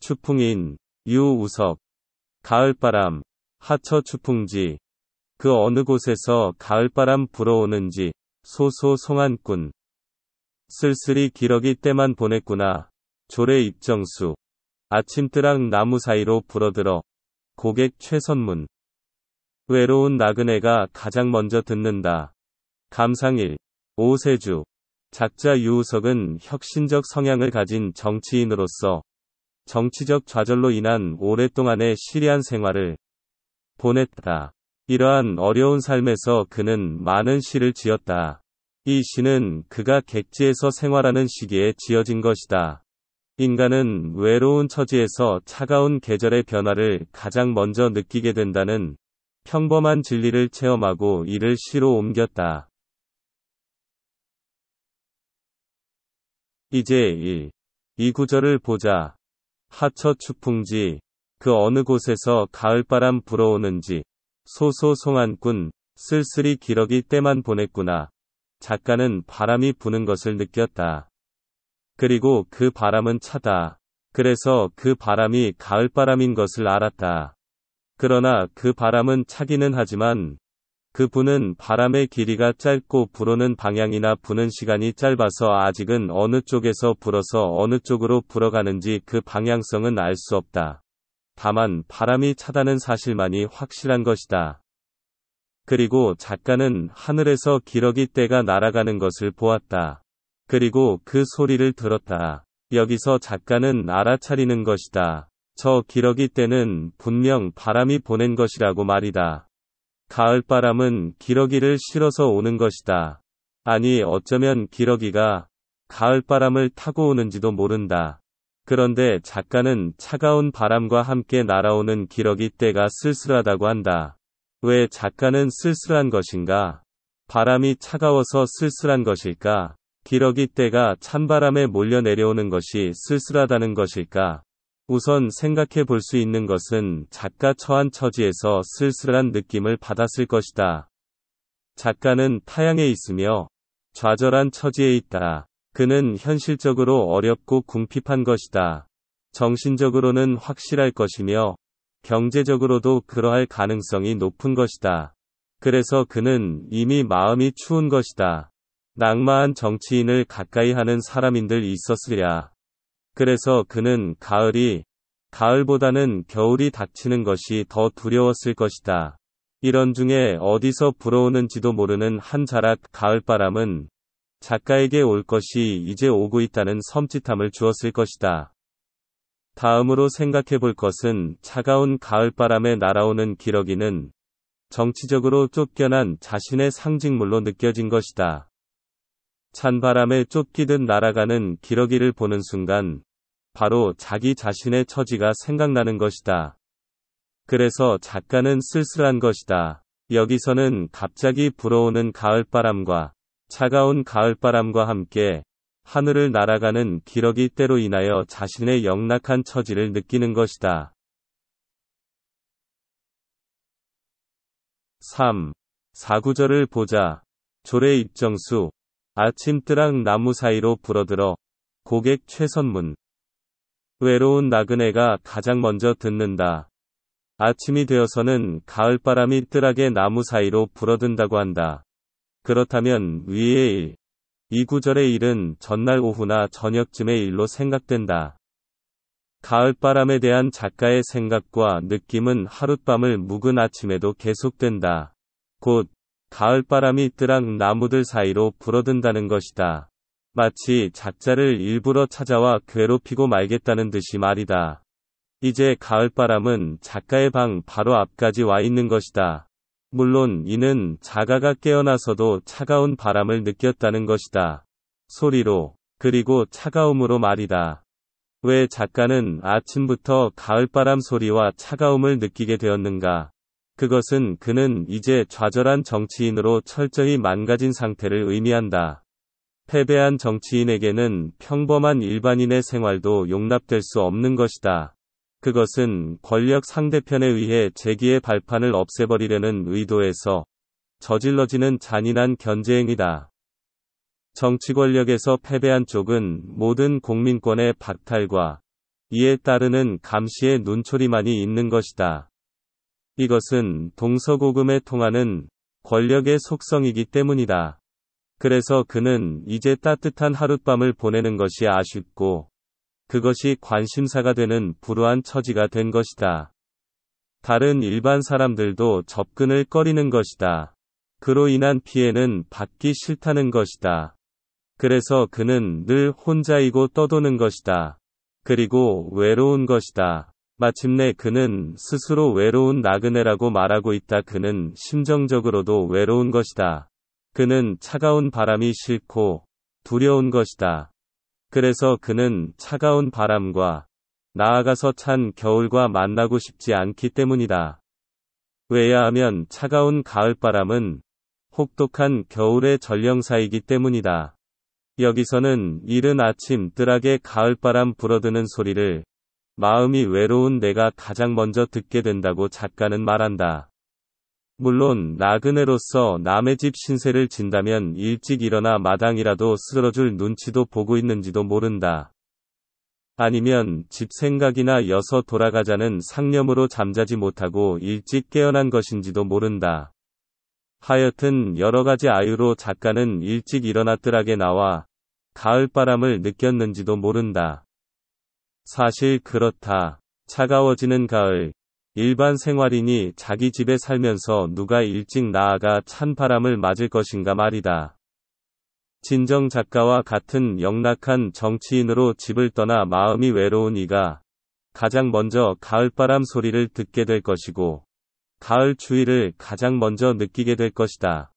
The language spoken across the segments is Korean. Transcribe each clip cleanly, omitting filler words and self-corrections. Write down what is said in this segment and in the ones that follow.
추풍인, 유우석, 가을바람, 하처 추풍지. 그 어느 곳에서 가을바람 불어오는지, 소소 송한꾼. 쓸쓸히 기러기 때만 보냈구나. 조례 입정수. 아침뜨락 나무 사이로 불어들어. 고객 최선문. 외로운 나그네가 가장 먼저 듣는다. 감상일. 오세주. 작자 유우석은 혁신적 성향을 가진 정치인으로서 정치적 좌절로 인한 오랫동안의 시리안 생활을 보냈다. 이러한 어려운 삶에서 그는 많은 시를 지었다. 이 시는 그가 객지에서 생활하는 시기에 지어진 것이다. 인간은 외로운 처지에서 차가운 계절의 변화를 가장 먼저 느끼게 된다는 평범한 진리를 체험하고 이를 시로 옮겼다. 이제 1. 이 구절을 보자. 하처 추풍지. 그 어느 곳에서 가을바람 불어오는지. 소소 송한꾼. 쓸쓸히 기러기 때만 보냈구나. 작가는 바람이 부는 것을 느꼈다. 그리고 그 바람은 차다. 그래서 그 바람이 가을바람인 것을 알았다. 그러나 그 바람은 차기는 하지만 그 부는 바람의 길이가 짧고 불어오는 방향이나 부는 시간이 짧아서 아직은 어느 쪽에서 불어서 어느 쪽으로 불어가는지 그 방향성은 알 수 없다. 다만 바람이 차다는 사실만이 확실한 것이다. 그리고 작가는 하늘에서 기러기 떼가 날아가는 것을 보았다. 그리고 그 소리를 들었다. 여기서 작가는 알아차리는 것이다. 저 기러기 떼는 분명 바람이 보낸 것이라고 말이다. 가을바람은 기러기를 실어서 오는 것이다. 아니 어쩌면 기러기가 가을바람을 타고 오는지도 모른다. 그런데 작가는 차가운 바람과 함께 날아오는 기러기 떼가 쓸쓸하다고 한다. 왜 작가는 쓸쓸한 것인가? 바람이 차가워서 쓸쓸한 것일까? 기러기 떼가 찬바람에 몰려 내려오는 것이 쓸쓸하다는 것일까? 우선 생각해 볼 수 있는 것은 작가 처한 처지에서 쓸쓸한 느낌을 받았을 것이다. 작가는 타향에 있으며 좌절한 처지에 있다. 그는 현실적으로 어렵고 궁핍한 것이다. 정신적으로는 확실할 것이며 경제적으로도 그러할 가능성이 높은 것이다. 그래서 그는 이미 마음이 추운 것이다. 낙마한 정치인을 가까이 하는 사람인들 있었으랴. 그래서 그는 가을보다는 겨울이 닥치는 것이 더 두려웠을 것이다. 이런 중에 어디서 불어오는지도 모르는 한 자락 가을바람은 작가에게 올 것이 이제 오고 있다는 섬찟함을 주었을 것이다. 다음으로 생각해 볼 것은 차가운 가을바람에 날아오는 기러기는 정치적으로 쫓겨난 자신의 상징물로 느껴진 것이다. 찬바람에 쫓기듯 날아가는 기러기를 보는 순간 바로 자기 자신의 처지가 생각나는 것이다. 그래서 작가는 쓸쓸한 것이다. 여기서는 갑자기 불어오는 가을바람과 차가운 가을바람과 함께 하늘을 날아가는 기러기 떼로 인하여 자신의 역락한 처지를 느끼는 것이다. 3. 4구절을 보자. 조례 입정수. 아침뜨락 나무 사이로 불어들어. 고객 최선문. 외로운 나그네가 가장 먼저 듣는다. 아침이 되어서는 가을바람이 뜰하게 나무 사이로 불어든다고 한다. 그렇다면 위의 일. 이 구절의 일은 전날 오후나 저녁쯤의 일로 생각된다. 가을바람에 대한 작가의 생각과 느낌은 하룻밤을 묵은 아침에도 계속된다. 곧 가을바람이 뜨락 나무들 사이로 불어든다는 것이다. 마치 작자를 일부러 찾아와 괴롭히고 말겠다는 듯이 말이다. 이제 가을바람은 작가의 방 바로 앞까지 와 있는 것이다. 물론 이는 작가가 깨어나서도 차가운 바람을 느꼈다는 것이다. 소리로, 그리고 차가움으로 말이다. 왜 작가는 아침부터 가을바람 소리와 차가움을 느끼게 되었는가? 그것은 그는 이제 좌절한 정치인으로 철저히 망가진 상태를 의미한다. 패배한 정치인에게는 평범한 일반인의 생활도 용납될 수 없는 것이다. 그것은 권력 상대편에 의해 재기의 발판을 없애버리려는 의도에서 저질러지는 잔인한 견제행위다. 정치 권력에서 패배한 쪽은 모든 국민권의 박탈과 이에 따르는 감시의 눈초리만이 있는 것이다. 이것은 동서고금에 통하는 권력의 속성이기 때문이다. 그래서 그는 이제 따뜻한 하룻밤을 보내는 것이 아쉽고 그것이 관심사가 되는 불우한 처지가 된 것이다. 다른 일반 사람들도 접근을 꺼리는 것이다. 그로 인한 피해는 받기 싫다는 것이다. 그래서 그는 늘 혼자이고 떠도는 것이다. 그리고 외로운 것이다. 마침내 그는 스스로 외로운 나그네라고 말하고 있다. 그는 심정적으로도 외로운 것이다. 그는 차가운 바람이 싫고 두려운 것이다. 그래서 그는 차가운 바람과 나아가서 찬 겨울과 만나고 싶지 않기 때문이다. 왜냐하면 차가운 가을바람은 혹독한 겨울의 전령사이기 때문이다. 여기서는 이른 아침 뜰하게 가을바람 불어드는 소리를 마음이 외로운 내가 가장 먼저 듣게 된다고 작가는 말한다. 물론 나그네로서 남의 집 신세를 진다면 일찍 일어나 마당이라도 쓸어줄 눈치도 보고 있는지도 모른다. 아니면 집 생각이나 여서 돌아가자는 상념으로 잠자지 못하고 일찍 깨어난 것인지도 모른다. 하여튼 여러가지 아유로 작가는 일찍 일어나 뜰하게 나와 가을바람을 느꼈는지도 모른다. 사실 그렇다. 차가워지는 가을. 일반 생활인이 자기 집에 살면서 누가 일찍 나아가 찬 바람을 맞을 것인가 말이다. 진정 작가와 같은 영락한 정치인으로 집을 떠나 마음이 외로운 이가 가장 먼저 가을바람 소리를 듣게 될 것이고 가을 추위를 가장 먼저 느끼게 될 것이다.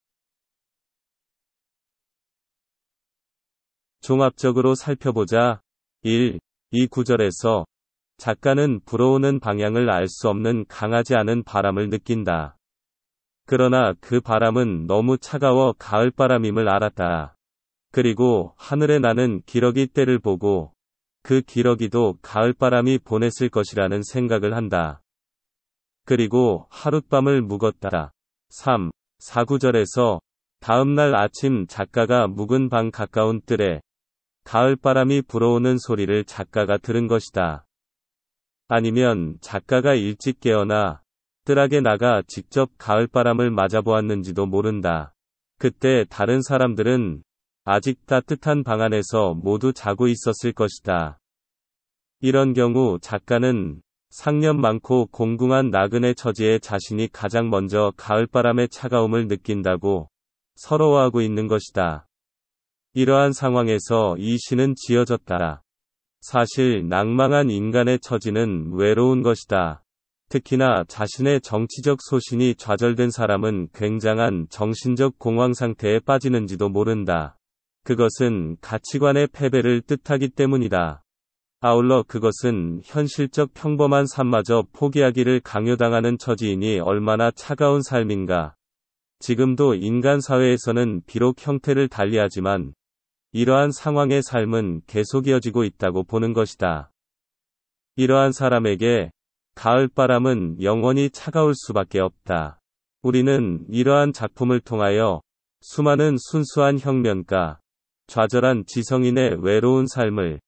종합적으로 살펴보자. 1. 이 구절에서 작가는 불어오는 방향을 알 수 없는 강하지 않은 바람을 느낀다. 그러나 그 바람은 너무 차가워 가을바람임을 알았다. 그리고 하늘에 나는 기러기 떼를 보고 그 기러기도 가을바람이 보냈을 것이라는 생각을 한다. 그리고 하룻밤을 묵었다. 3. 4구절에서 다음날 아침 작가가 묵은 방 가까운 뜰에 가을바람이 불어오는 소리를 작가가 들은 것이다. 아니면 작가가 일찍 깨어나 뜰하게 나가 직접 가을바람을 맞아보았는지도 모른다. 그때 다른 사람들은 아직 따뜻한 방 안에서 모두 자고 있었을 것이다. 이런 경우 작가는 상념 많고 공궁한 나그네 처지에 자신이 가장 먼저 가을바람의 차가움을 느낀다고 서러워하고 있는 것이다. 이러한 상황에서 이 시는 지어졌다. 사실 낭망한 인간의 처지는 외로운 것이다. 특히나 자신의 정치적 소신이 좌절된 사람은 굉장한 정신적 공황 상태에 빠지는지도 모른다. 그것은 가치관의 패배를 뜻하기 때문이다. 아울러 그것은 현실적 평범한 삶마저 포기하기를 강요당하는 처지이니 얼마나 차가운 삶인가. 지금도 인간 사회에서는 비록 형태를 달리하지만 이러한 상황의 삶은 계속 이어지고 있다고 보는 것이다. 이러한 사람에게 가을바람은 영원히 차가울 수밖에 없다. 우리는 이러한 작품을 통하여 수많은 순수한 혁명가, 좌절한 지성인의 외로운 삶을,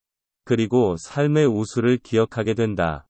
그리고 삶의 우수를 기억하게 된다.